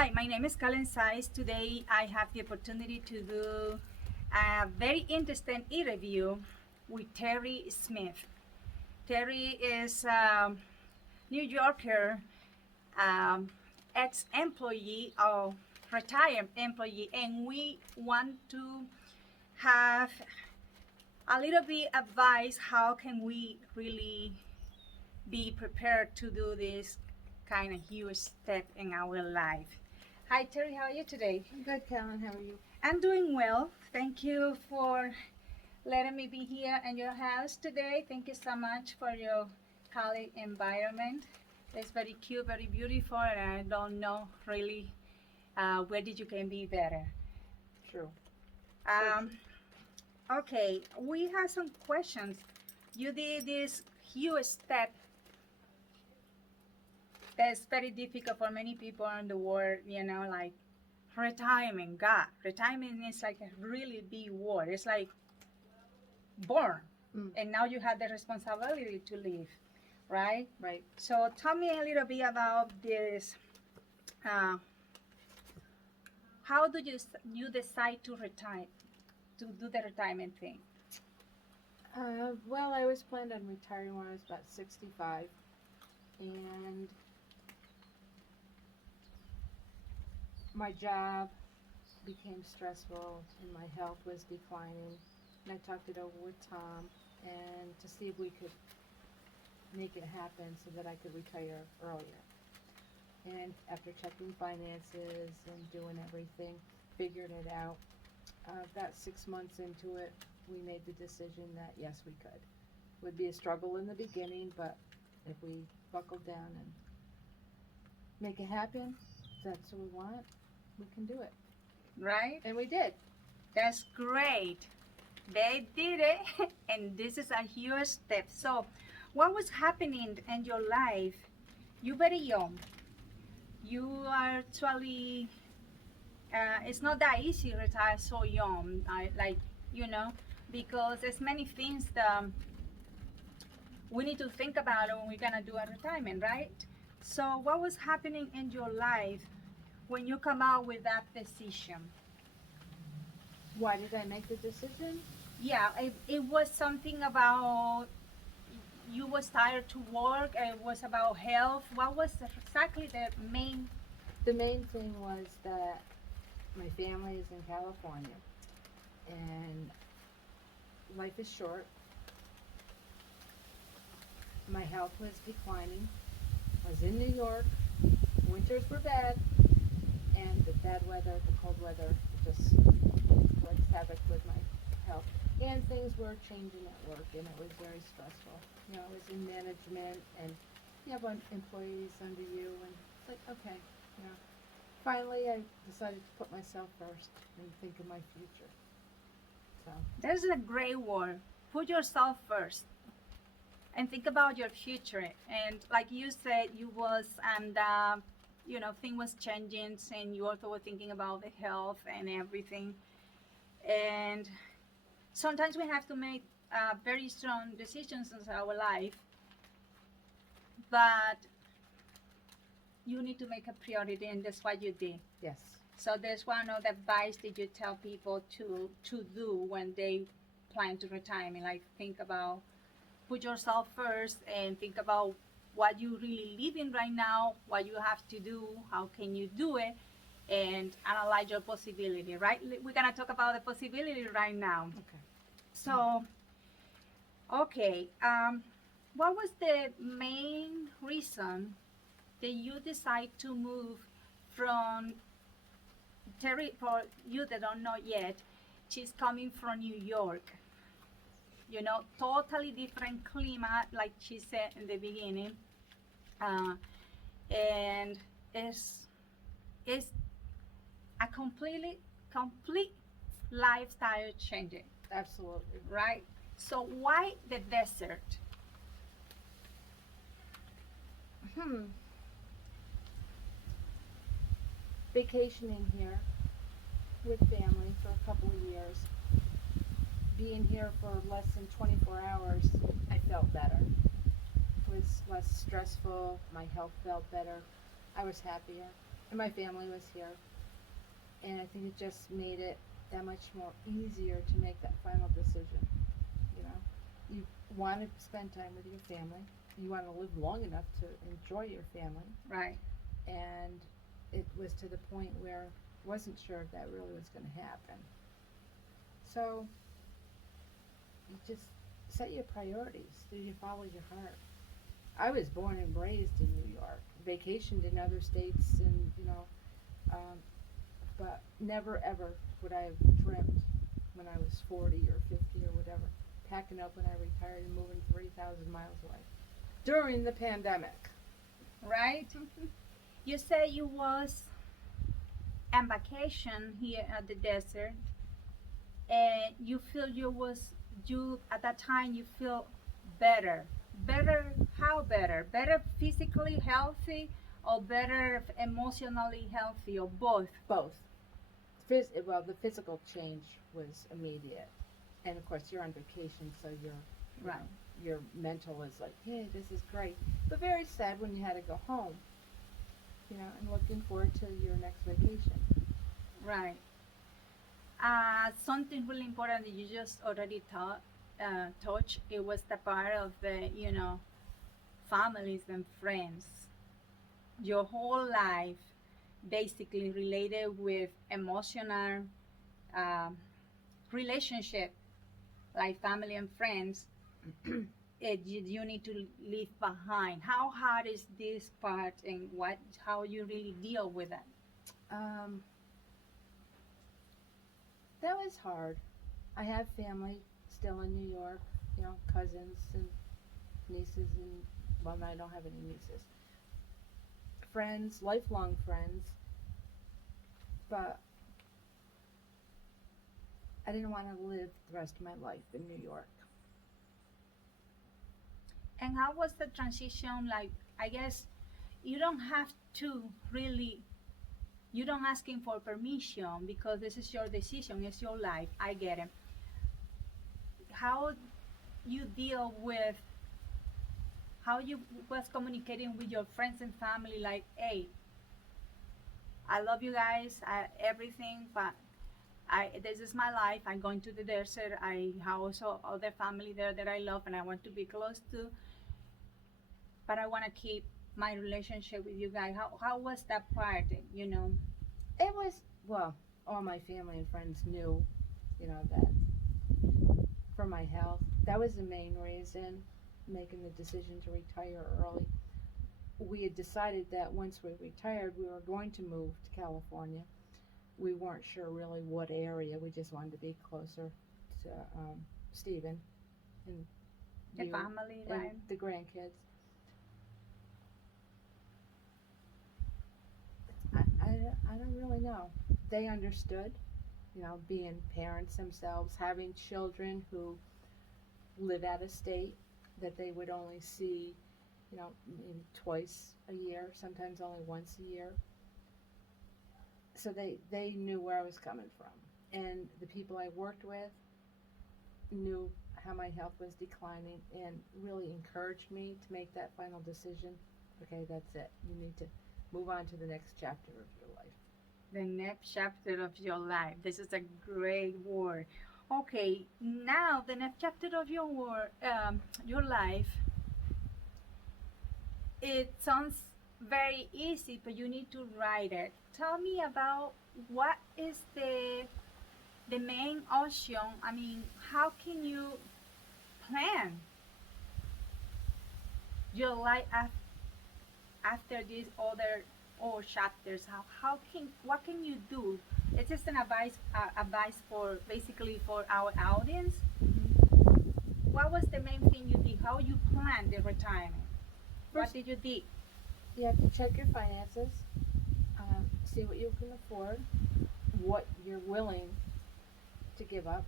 Hi, my name is Kalen Saiz. Today I have the opportunity to do a very interesting interview with Terry Smith. Terry is a New Yorker, um, ex-employee or retired employee, and we want to have a little bit advice. How can we really be prepared to do this kind of huge step in our life? Hi, Terry. How are you today? I'm good, Kellen. How are you? I'm doing well. Thank you for letting me be here in your house today. Thank you so much for your college environment. It's very cute, very beautiful, and I don't know really where did you can be better. True. Um, okay, we have some questions. You did this huge step that's very difficult for many people in the world, like retirement. God, retirement is like a really big word. It's like born, Mm, and now you have the responsibility to live, right? right. So tell me a little bit about this. Uh, how do you decide to retire, to do the retirement thing? Well, I always planned on retiring when I was about 65, and my job became stressful, and my health was declining. And I talked it over with Tom, and to see if we could make it happen so that I could retire earlier. And after checking finances and doing everything, figured it out. About 6 months into it, we made the decision that yes, we could. Would be a struggle in the beginning, but if we buckle down and make it happen, if that's what we want, we can do it. Right? And we did. That's great. They did it, and this is a huge step. So, what was happening in your life? You very young. You are actually. It's not that easy to retire so young. You know, because there's many things that we need to think about when we're gonna do a retirement, right? So, what was happening in your life when you come out with that decision? Why did I make the decision? Yeah, it was something about you was tired to work. It was about health. What was exactly the main? The main thing was that my family is in California, and life is short. My health was declining. I was in New York. Winters were bad, and the bad weather, the cold weather, just wreaked havoc with my health. And things were changing at work, and it was very stressful. You know, I was in management, and you have employees under you, and it's like, okay, you know. Finally, I decided to put myself first and think of my future. So, There's a great word. Put yourself first and think about your future. And like you said, you was and thing was changing, and you also were thinking about the health and everything. And sometimes we have to make very strong decisions in our life, but you need to make a priority, and that's what you did. yes. So there's one of the advice that you tell people to do when they plan to retirement, like think about put yourself first and think about what you really live in right now, what you have to do, how can you do it, and analyze your possibility. Right? We're gonna talk about the possibility right now. Okay. So, okay, what was the main reason that you decide to move from Terry? For you that don't know yet, she's coming from New York. Totally different climate, like she said in the beginning, uh, and it's it's a complete lifestyle changing, Absolutely. right? So why the desert? Hmm. Vacationing here with family for a couple of years. Being here for less than 24 hours, I felt better. It was less stressful. My health felt better. I was happier. and my family was here, and I think it just made it that much more easier to make that final decision. You know, you want to spend time with your family. You want to live long enough to enjoy your family, Right. and it was to the point where I wasn't sure if that really was going to happen. So you just set your priorities. Do you follow your heart? I was born and raised in New York, vacationed in other states, and um, but never ever would I have dreamt when I was 40 or 50 or whatever, packing up when I retired and moving 3,000 miles away during the pandemic. Right. You say you was on vacation here at the desert, and you feel you at that time you feel better. Better, how better? Better physically healthy, or better emotionally healthy, or both? Both. Well, the physical change was immediate, and of course you're on vacation, so Right. your mental is like, hey, this is great, but very sad when you had to go home. And looking forward to your next vacation. Right. Something really important that you just already touched. It was the part of the families and friends. Your whole life basically related with emotional um, relationship, like family and friends. You need to leave behind. How hard is this part, and how you really deal with it? um, that was hard. I have family still in New York, cousins and nieces, and well, no, I don't have any nieces. Friends, lifelong friends, but I didn't want to live the rest of my life in New York. And how was the transition like? I guess you don't have to really, you don't asking for permission because this is your decision, it's your life. I get it. How you deal with, how you was communicating with your friends and family, like, hey, I love you guys, everything, but this is my life. I'm going to the desert. I have also other family there that I love and I want to be close to, but I want to keep my relationship with you guys. How was that part? You know, It was, well, all my family and friends knew, that for my health, that was the main reason making the decision to retire early. We had decided that once we retired, we were going to move to California. We weren't sure really what area. We just wanted to be closer to Stephen and the you family, and right? the grandkids. I don't really know. They understood, being parents themselves, having children who live out of state that they would only see, maybe twice a year, sometimes only once a year. So they knew where I was coming from. And the people I worked with knew how my health was declining and really encouraged me to make that final decision. Okay, that's it. You need to move on to the next chapter of your life. The next chapter of your life. This is a great word. Okay, now the next chapter of your life. It sounds very easy, but you need to write it. Tell me about what is the main option. I mean, how can you plan your life after these other all chapters? How can what can you do? It's just an advice for basically for our audience. What was the main thing you did? How you planned the retirement? What First, did you do? you have to check your finances, see what you can afford, what you're willing to give up,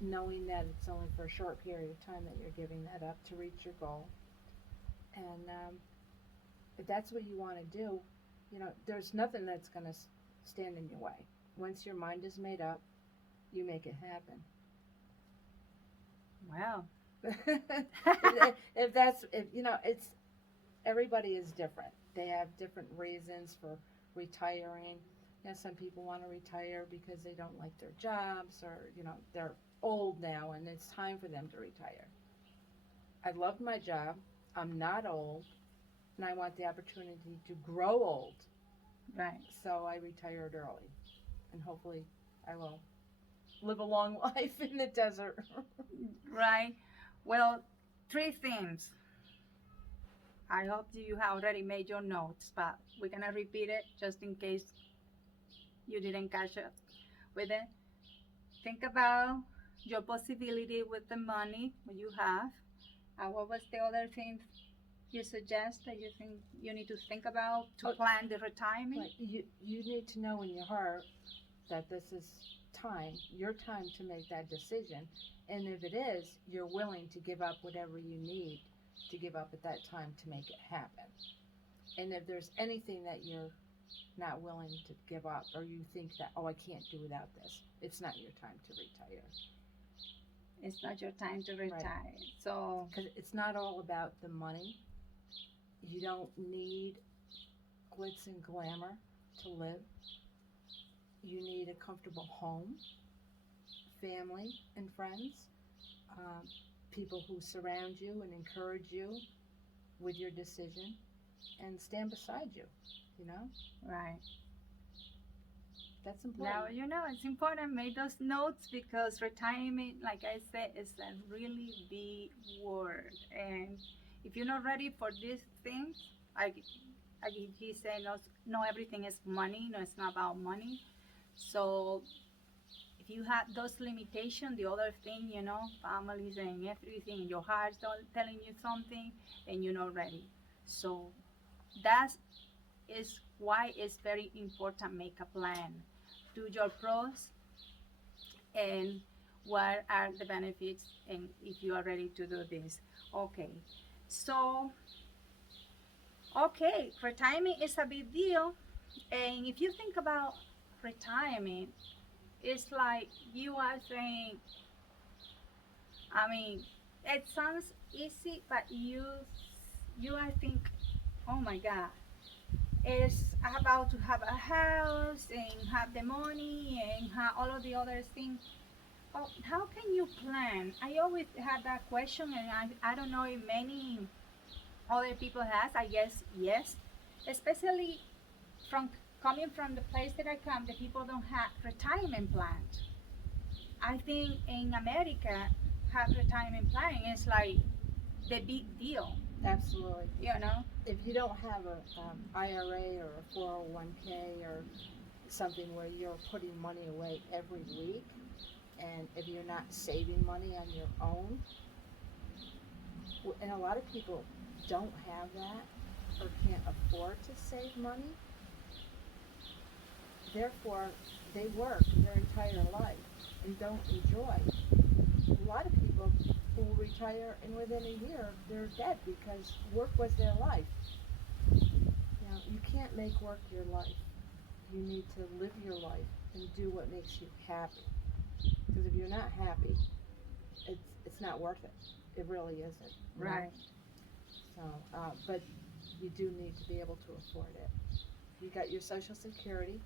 knowing that it's only for a short period of time that you're giving that up to reach your goal. And if that's what you want to do, there's nothing that's going to stand in your way. Once your mind is made up, you make it happen. Wow. If it's everybody is different. they have different reasons for retiring. Some people want to retire because they don't like their jobs, or they're old now and it's time for them to retire. I love my job. I'm not old, and I want the opportunity to grow old. Right. So I retired early, and hopefully I will live a long life in the desert. Right. Well, three things. I hope you have already made your notes, but we're gonna repeat it just in case you didn't catch up with it. Think about your possibility with the money what you have. What was the other thing you suggest that you think you need to think about to plan the retirement? Right. You need to know in your heart that this is your time to make that decision. And if it is, you're willing to give up whatever you need to give up at that time to make it happen. And if there's anything that you're not willing to give up, or you think that, oh, I can't do without this, it's not your time to retire. It's not your time to retire. Right. So, because it's not all about the money. You don't need glitz and glamour to live. You need a comfortable home, family and friends, people who surround you and encourage you with your decision and stand beside you, Right. That's important. Now, it's important make those notes because retirement, like I said, is a really big word. And if you're not ready for these things, like he said, no, everything is money. No, it's not about money. So if you have those limitations, the other thing, families and everything, your heart's telling you something, then you're not ready. So that is why it's very important make a plan. Do your pros and what are the benefits and if you are ready to do this. Okay. So, retirement is a big deal. And if you think about retirement, it's like you are saying, it sounds easy, but you are think, oh my God, it's about to have a house and have the money and have all of the other things. Well, how can you plan? I always had that question, and I don't know if many other people has. I guess yes, especially coming from the place that I come, the people don't have retirement plans. I think in America, have retirement planning is like the big deal. Absolutely. If you don't have a IRA or a 401k or something where you're putting money away every week, and if you're not saving money on your own, and a lot of people don't have that or can't afford to save money, therefore they work their entire life and don't enjoy. A lot of people who retire and within a year they're dead because work was their life. You can't make work your life. You need to live your life and do what makes you happy. Because if you're not happy, it's not worth it. It really isn't. Right. So, but you do need to be able to afford it. You got your Social Security.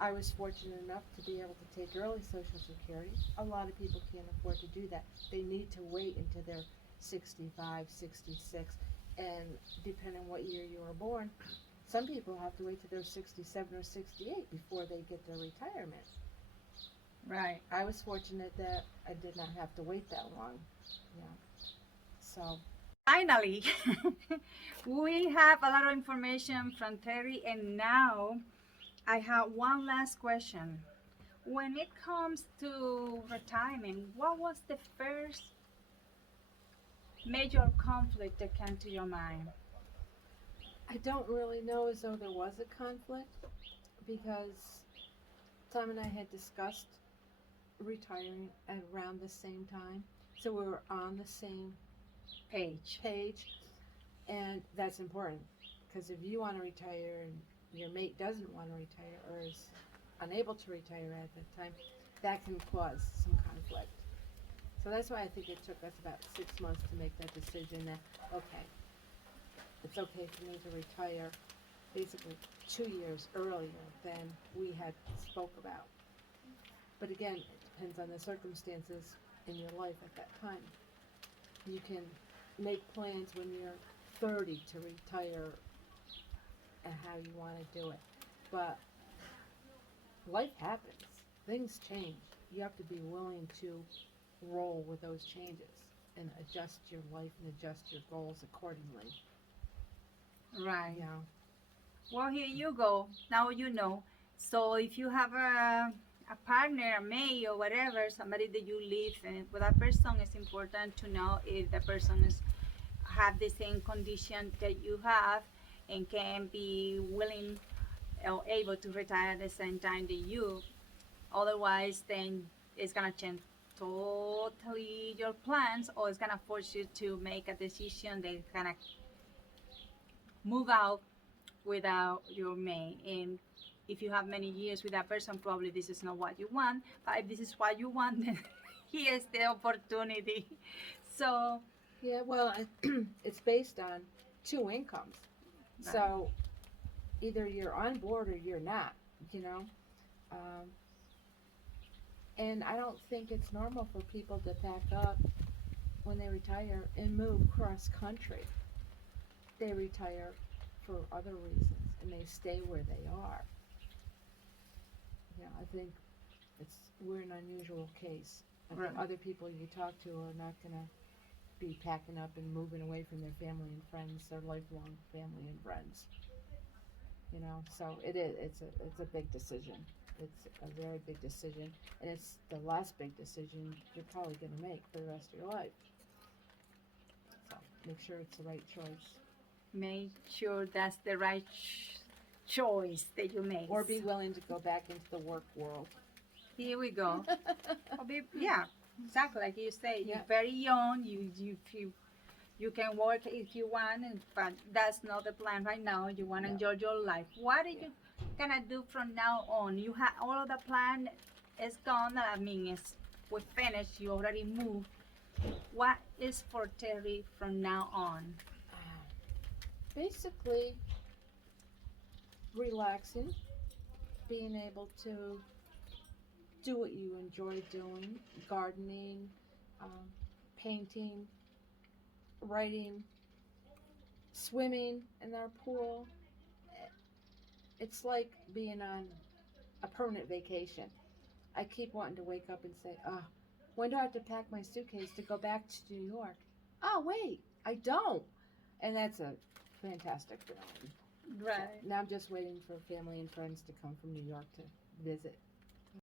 I was fortunate enough to be able to take early Social Security. A lot of people can't afford to do that. They need to wait until they're 65, 66, and depending on what year you were born, some people have to wait till they're 67 or 68 before they get their retirement. Right. I was fortunate that I did not have to wait that long. So finally, we have a lot of information from Terry, and now I have one last question. When it comes to retirement, what was the first major conflict that came to your mind? I don't really know as though there was a conflict, because Tom and I had discussed retiring at around the same time, so we were on the same page, and that's important, because if you want to retire and your mate doesn't want to retire or is unable to retire at that time, that can cause some conflict. So that's why I think it took us about 6 months to make that decision that, okay, it's okay for me to retire basically 2 years earlier than we had spoke about. But again, it depends on the circumstances in your life at that time. You can make plans when you're 30 to retire and how you want to do it. But life happens. Things change. You have to be willing to roll with those changes and adjust your life and adjust your goals accordingly. Right. You know? Well, here you go. Now you know. So if you have a partner, a mate, or whatever, somebody that you live with that person, it's important to know if the person is have the same condition that you have and can be willing or able to retire at the same time that you. Otherwise, then it's gonna change totally your plans, or it's gonna force you to make a decision that's gonna move out without your mate. And if you have many years with that person, probably this is not what you want. But if this is what you want, then here's the opportunity. So, Yeah, well, it's based on two incomes. right. So either you're on board or you're not, you know? Um, and I don't think it's normal for people to pack up when they retire and move cross country. They retire for other reasons and they stay where they are. I think we're an unusual case. I think Right. other people you talk to are not gonna be packing up and moving away from their family and friends, their lifelong family and friends. So it's a big decision. It's a very big decision, and it's the last big decision you're probably gonna make for the rest of your life. So make sure it's the right choice, Make sure that's the right choice that you make. or be willing to go back into the work world. Here we go. Yeah, exactly like you say. Yeah. You're very young. You can work if you want, but that's not the plan right now. You want to No. enjoy your life. What are you gonna do from now on? You have all of the plan is gone. I mean, we finished. You already moved. What is for Terry from now on? Basically, relaxing, being able to do what you enjoy doing, gardening, um, painting, writing, swimming in our pool. It's like being on a permanent vacation. I keep wanting to wake up and say, oh, when do I have to pack my suitcase to go back to New York? Oh, wait, I don't. And that's a fantastic feeling. Right. So now I'm just waiting for family and friends to come from New York to visit.